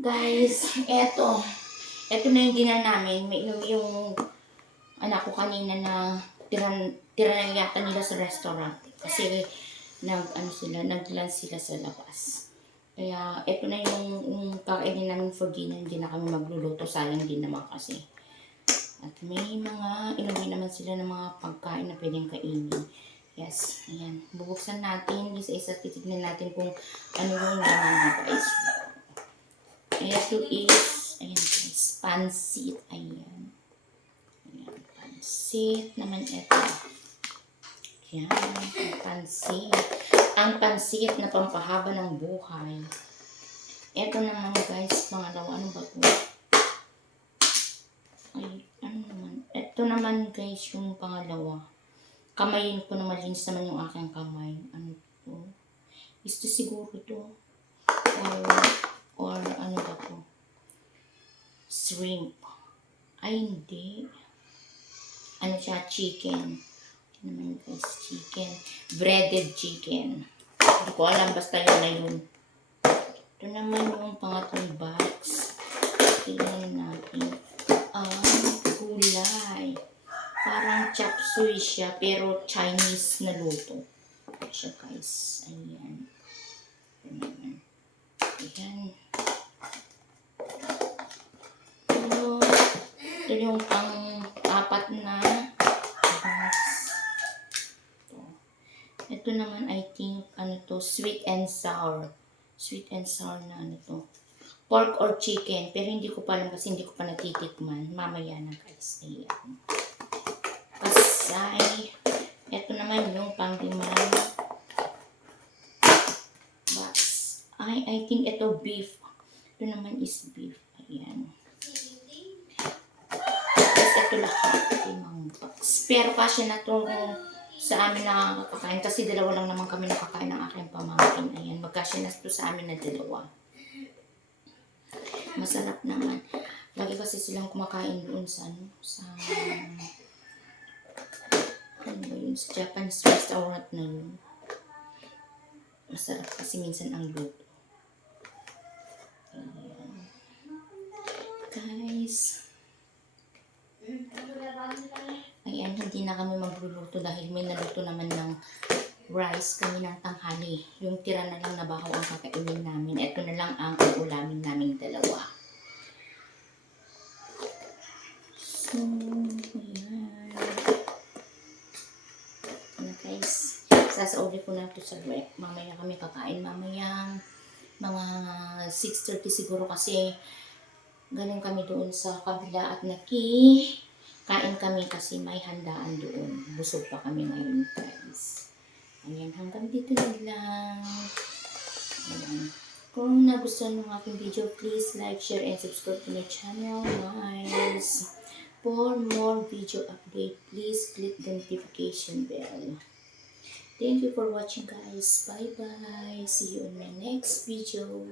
Guys, eto na yung dinner namin. May yung anak ko kanina na tira na yata nila sa restaurant. Kasi nag-lunch sila sa labas. Kaya eto na yung kakainin namin for dinner. Hindi na kami magluluto. Sayang din naman kasi. At may inuwi naman sila ng mga pagkain na pwedeng kainin. Yes, ayan. Bubuksan natin. Isa-isa titignan natin kung ano yung laman na guys. Ito is, ayan guys, pansit. Ayan. Ayan, pansit naman ito. Ayan, ang pansit. Ang pansit na pampahaba ng buhay. Ito naman guys, pangalawa. Ano ba ito? Ay, ano naman? Ito naman guys, yung pangalawa. Kamayin ko na malinis naman yung aking kamay. Ano ito? Gusto siguro ito. Or ano ba ito? Shrimp. Ay, hindi. Ano siya? Chicken. Ito naman guys, chicken. Breaded chicken. Hindi ko alam, basta yun na yun. Ito naman yung pangatlong box. Tingnan natin. Gulay. Parang chop suey siya, pero Chinese na luto. Ito siya guys. Ayan. Ayan. Ayan. Ito yung pang-apat na box. Ito naman, I think, sweet and sour. Sweet and sour na pork or chicken. Pero hindi ko pa alam kasi hindi ko pa natitikman. Mamaya na guys. Ayan. Pasay. Ito naman yung pang-limang box. I think ito beef. Ito naman is beef. Ayan. Ito lahat. Limang box. Pero kasi na ito sa amin nakakakain. Kasi dalawa lang naman kami nakakain ng aking pamangkin. Ayan. Magkasya na ito sa amin na dalawa. Masarap naman. Lagi kasi silang kumakain doon sa sa Japanese restaurant na yun. Masarap kasi minsan ang luto. Ayan. Guys. Ayan, hindi na kami magluluto dahil may naluto naman ng rice kami ng tanghali. Yung tira na lang na bahaw ang kakainin namin. Ito na lang ang ulamin namin dalawa. So, ayan. Ano guys, sasauli ko na ito sa rep. Mamaya kami kakain. Mamaya mga 6:30 siguro kasi galing kami doon sa kabila at kain kami kasi may handaan doon. Busog pa kami ngayon guys. Ayan, hanggang dito na lang. Ayan. Kung nagustuhan ng aking video, please like, share, and subscribe to my channel, guys. For more video update, please click the notification bell. Thank you for watching, guys. Bye-bye. See you in my next video.